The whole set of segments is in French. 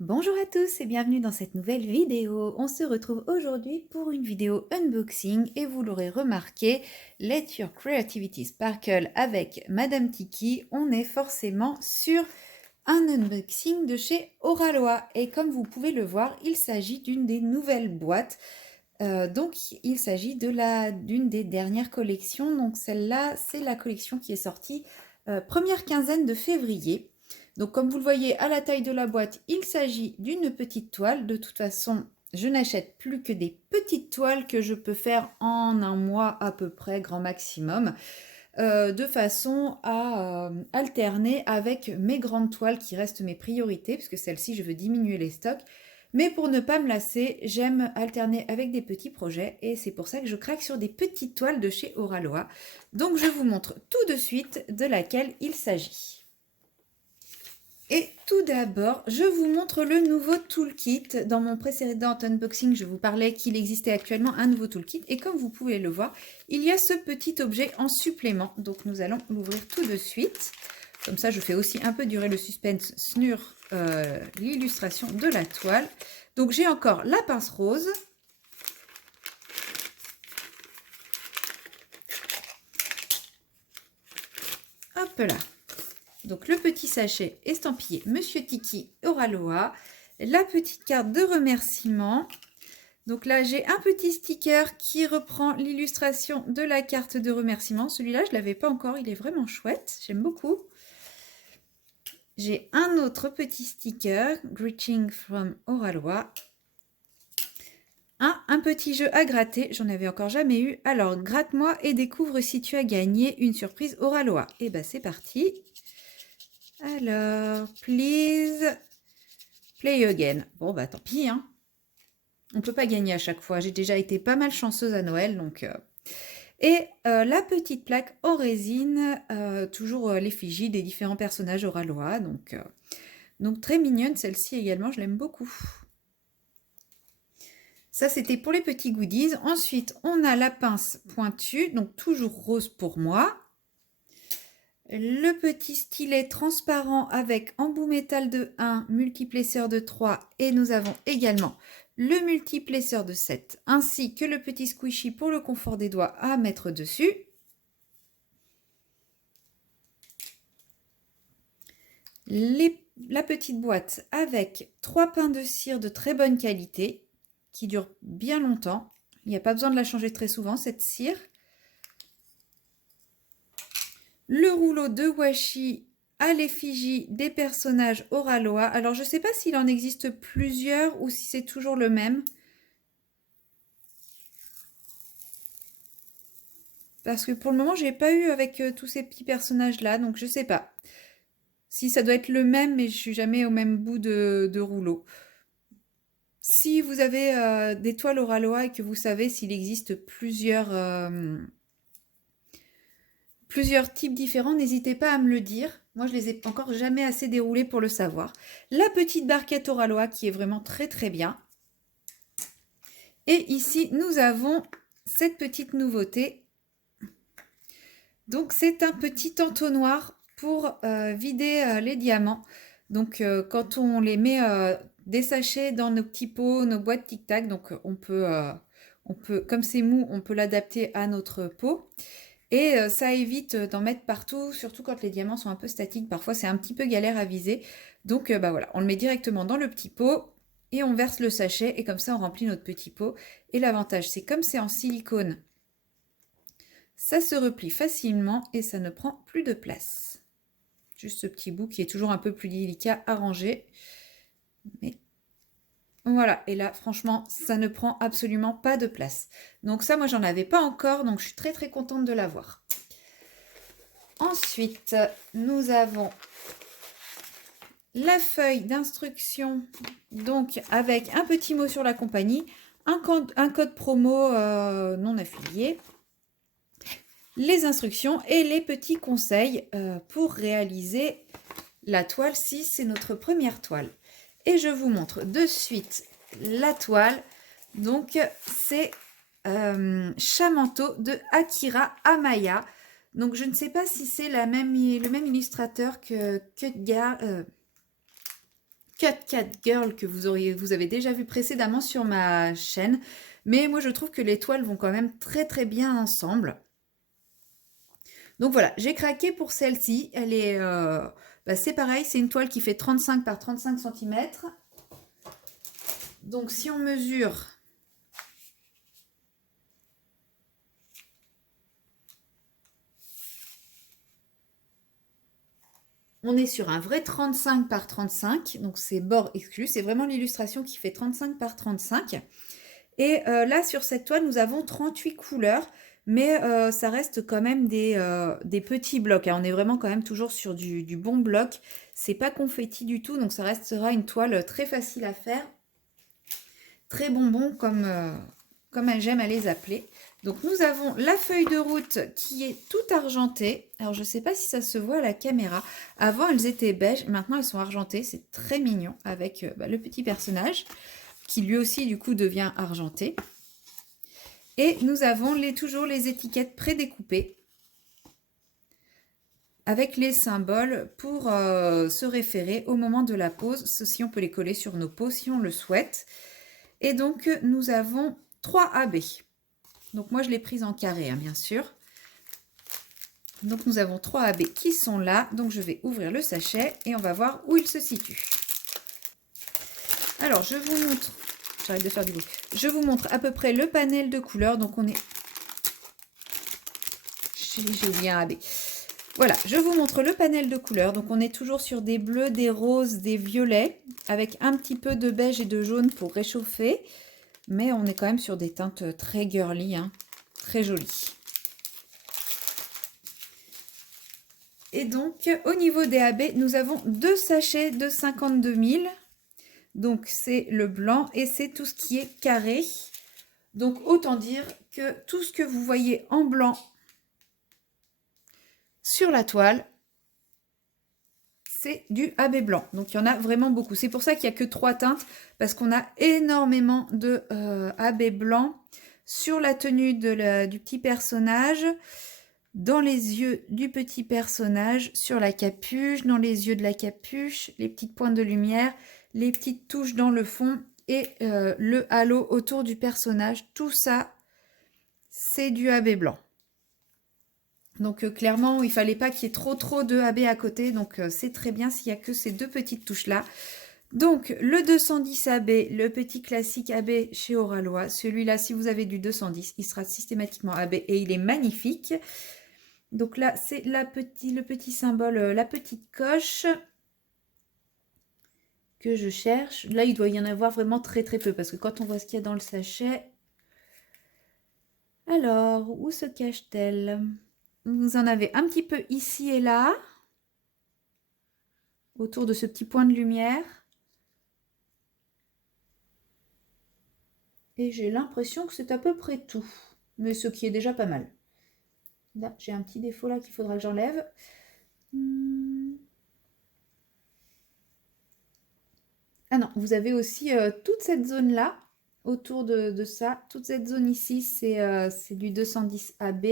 Bonjour à tous et bienvenue dans cette nouvelle vidéo. On se retrouve aujourd'hui pour une vidéo unboxing et vous l'aurez remarqué, Let Your Creativity Sparkle avec Madame Tiki, on est forcément sur un unboxing de chez Oralois. Et comme vous pouvez le voir, il s'agit d'une des nouvelles boîtes. Donc il s'agit d'une des dernières collections. Donc celle-là, c'est la collection qui est sortie première quinzaine de février. Donc comme vous le voyez à la taille de la boîte, il s'agit d'une petite toile. De toute façon, je n'achète plus que des petites toiles que je peux faire en un mois à peu près, grand maximum, de façon à alterner avec mes grandes toiles qui restent mes priorités, puisque celles-ci, je veux diminuer les stocks. Mais pour ne pas me lasser, j'aime alterner avec des petits projets et c'est pour ça que je craque sur des petites toiles de chez Oralois. Donc je vous montre tout de suite de laquelle il s'agit. Et tout d'abord, je vous montre le nouveau toolkit. Dans mon précédent unboxing, je vous parlais qu'il existait actuellement un nouveau toolkit. Et comme vous pouvez le voir, il y a ce petit objet en supplément. Donc nous allons l'ouvrir tout de suite. Comme ça, je fais aussi un peu durer le suspense sur l'illustration de la toile. Donc j'ai encore la pince rose. Hop là. Donc le petit sachet estampillé Monsieur Tiki Oralois, la petite carte de remerciement. Donc là j'ai un petit sticker qui reprend l'illustration de la carte de remerciement. Celui-là je ne l'avais pas encore, il est vraiment chouette, j'aime beaucoup. J'ai un autre petit sticker, Greeting from Oralois. Un petit jeu à gratter, j'en avais encore jamais eu. Alors gratte-moi et découvre si tu as gagné une surprise Oralois. Et ben c'est parti. Alors, please play again. Bon, bah tant pis, hein. On peut pas gagner à chaque fois. J'ai déjà été pas mal chanceuse à Noël, donc... Et la petite plaque en résine, toujours l'effigie des différents personnages oralois. Donc très mignonne, celle-ci également, je l'aime beaucoup. Ça, c'était pour les petits goodies. Ensuite, on a la pince pointue, donc toujours rose pour moi. Le petit stylet transparent avec embout métal de 1, multiplesseur de 3 et nous avons également le multiplesseur de 7 ainsi que le petit squishy pour le confort des doigts à mettre dessus. La petite boîte avec 3 pains de cire de très bonne qualité qui durent bien longtemps. Il n'y a pas besoin de la changer très souvent cette cire. Le rouleau de washi à l'effigie des personnages oralois. Alors, je ne sais pas s'il en existe plusieurs ou si c'est toujours le même. Parce que pour le moment, je n'ai pas eu avec tous ces petits personnages-là, donc je ne sais pas. Si ça doit être le même, mais je ne suis jamais au même bout de rouleau. Si vous avez des toiles oralois et que vous savez s'il existe plusieurs types différents, n'hésitez pas à me le dire. Moi, je les ai encore jamais assez déroulés pour le savoir. La petite barquette Oralois qui est vraiment très très bien. Et ici, nous avons cette petite nouveauté. Donc, c'est un petit entonnoir pour vider les diamants. Donc, quand on les met des sachets dans nos petits pots, nos boîtes tic-tac, donc on peut, comme c'est mou, on peut l'adapter à notre pot. Et ça évite d'en mettre partout, surtout quand les diamants sont un peu statiques. Parfois, c'est un petit peu galère à viser. Donc, bah voilà, on le met directement dans le petit pot et on verse le sachet. Et comme ça, on remplit notre petit pot. Et l'avantage, c'est comme c'est en silicone, ça se replie facilement et ça ne prend plus de place. Juste ce petit bout qui est toujours un peu plus délicat à ranger. Mais voilà, et là, franchement, ça ne prend absolument pas de place. Donc ça, moi, j'en avais pas encore, donc je suis très très contente de l'avoir. Ensuite, nous avons la feuille d'instruction, donc avec un petit mot sur la compagnie, un code promo non affilié, les instructions et les petits conseils pour réaliser la toile si c'est notre première toile. Et je vous montre de suite la toile. Donc, c'est Chamanto de Akira Amaya. Donc, je ne sais pas si c'est le même illustrateur que Cut Cat Girl que vous avez déjà vu précédemment sur ma chaîne. Mais moi, je trouve que les toiles vont quand même très très bien ensemble. Donc voilà, j'ai craqué pour celle-ci. Elle est, c'est pareil, c'est une toile qui fait 35 par 35 cm. Donc si on mesure... On est sur un vrai 35 par 35, donc c'est bord exclu. C'est vraiment l'illustration qui fait 35 par 35. Et là, sur cette toile, nous avons 38 couleurs, mais ça reste quand même des petits blocs, hein. On est vraiment quand même toujours sur du bon bloc. C'est pas confetti du tout, donc ça restera une toile très facile à faire. Très bonbon, comme j'aime à les appeler. Donc nous avons la feuille de route qui est toute argentée. Alors je ne sais pas si ça se voit à la caméra. Avant elles étaient beiges, maintenant elles sont argentées. C'est très mignon avec le petit personnage qui lui aussi du coup devient argenté. Et nous avons toujours les étiquettes prédécoupées avec les symboles pour se référer au moment de la pose. Ceci, on peut les coller sur nos peaux si on le souhaite. Et donc nous avons 3 AB. Donc moi je l'ai prise en carré, hein, bien sûr. Donc nous avons 3 AB qui sont là. Donc je vais ouvrir le sachet et on va voir où il se situe. Alors je vous montre, j'arrête de faire du bruit. Je vous montre à peu près le panel de couleurs. Donc on est... J'ai oublié un AB. Voilà, je vous montre le panel de couleurs. Donc on est toujours sur des bleus, des roses, des violets, avec un petit peu de beige et de jaune pour réchauffer. Mais on est quand même sur des teintes très girly, hein, très jolies. Et donc, au niveau des AB, nous avons 2 sachets de 52 000. Donc, c'est le blanc et c'est tout ce qui est carré. Donc, autant dire que tout ce que vous voyez en blanc sur la toile, c'est du AB blanc. Donc, il y en a vraiment beaucoup. C'est pour ça qu'il n'y a que 3 teintes, parce qu'on a énormément de AB blanc sur la tenue du petit personnage, dans les yeux du petit personnage, sur la capuche, dans les yeux de la capuche, les petites pointes de lumière, les petites touches dans le fond et le halo autour du personnage. Tout ça, c'est du AB blanc. Donc clairement, il ne fallait pas qu'il y ait trop de AB à côté. Donc c'est très bien s'il n'y a que ces 2 petites touches-là. Donc le 210 AB, le petit classique AB chez Oralois. Celui-là, si vous avez du 210, il sera systématiquement AB et il est magnifique. Donc là, c'est le petit symbole, la petite coche que je cherche. Là, il doit y en avoir vraiment très peu parce que quand on voit ce qu'il y a dans le sachet... Alors, où se cache-t-elle? Vous en avez un petit peu ici et là, autour de ce petit point de lumière. Et j'ai l'impression que c'est à peu près tout, mais ce qui est déjà pas mal. Là, j'ai un petit défaut là qu'il faudra que j'enlève. Ah non, vous avez aussi toute cette zone-là, autour de ça. Toute cette zone ici, c'est du 210 AB.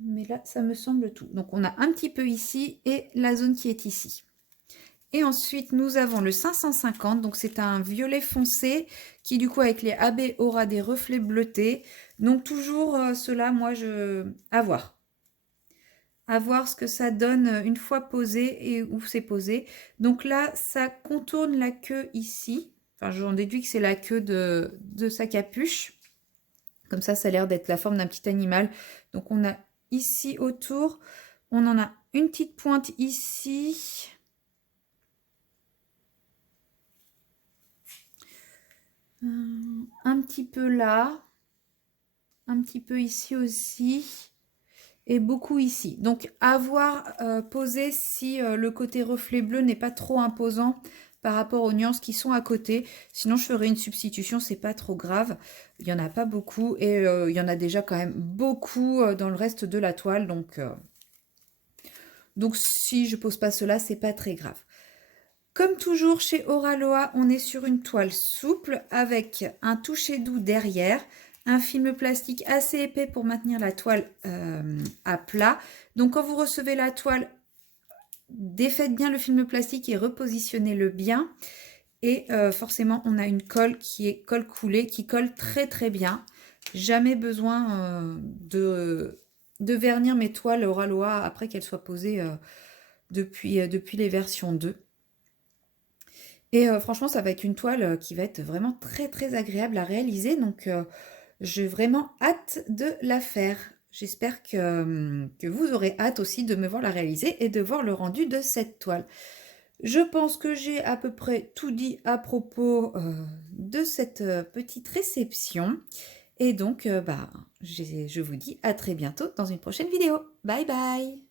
Mais là, ça me semble tout. Donc, on a un petit peu ici et la zone qui est ici. Et ensuite, nous avons le 550. Donc, c'est un violet foncé qui, du coup, avec les AB, aura des reflets bleutés. Donc, toujours cela, moi, à voir. À voir ce que ça donne une fois posé et où c'est posé. Donc là, ça contourne la queue ici. Enfin, j'en déduis que c'est la queue de sa capuche. Comme ça a l'air d'être la forme d'un petit animal. Donc, on a ici autour, on en a une petite pointe ici. Un petit peu là. Un petit peu ici aussi. Et beaucoup ici. Donc, à voir poser si le côté reflet bleu n'est pas trop imposant par rapport aux nuances qui sont à côté. Sinon, je ferai une substitution, c'est pas trop grave. Il n'y en a pas beaucoup et il y en a déjà quand même beaucoup dans le reste de la toile. Donc si je pose pas cela, c'est pas très grave. Comme toujours chez Oraloa, on est sur une toile souple avec un toucher doux derrière, un film plastique assez épais pour maintenir la toile à plat. Donc quand vous recevez la toile, défaites bien le film plastique et repositionnez-le bien. Et forcément, on a une colle qui est colle coulée, qui colle très très bien. Jamais besoin de vernir mes toiles au Ralois après qu'elles soient posées depuis les versions 2. Et franchement, ça va être une toile qui va être vraiment très très agréable à réaliser. Donc, j'ai vraiment hâte de la faire. J'espère que vous aurez hâte aussi de me voir la réaliser et de voir le rendu de cette toile. Je pense que j'ai à peu près tout dit à propos de cette petite réception. Et donc, je vous dis à très bientôt dans une prochaine vidéo. Bye bye!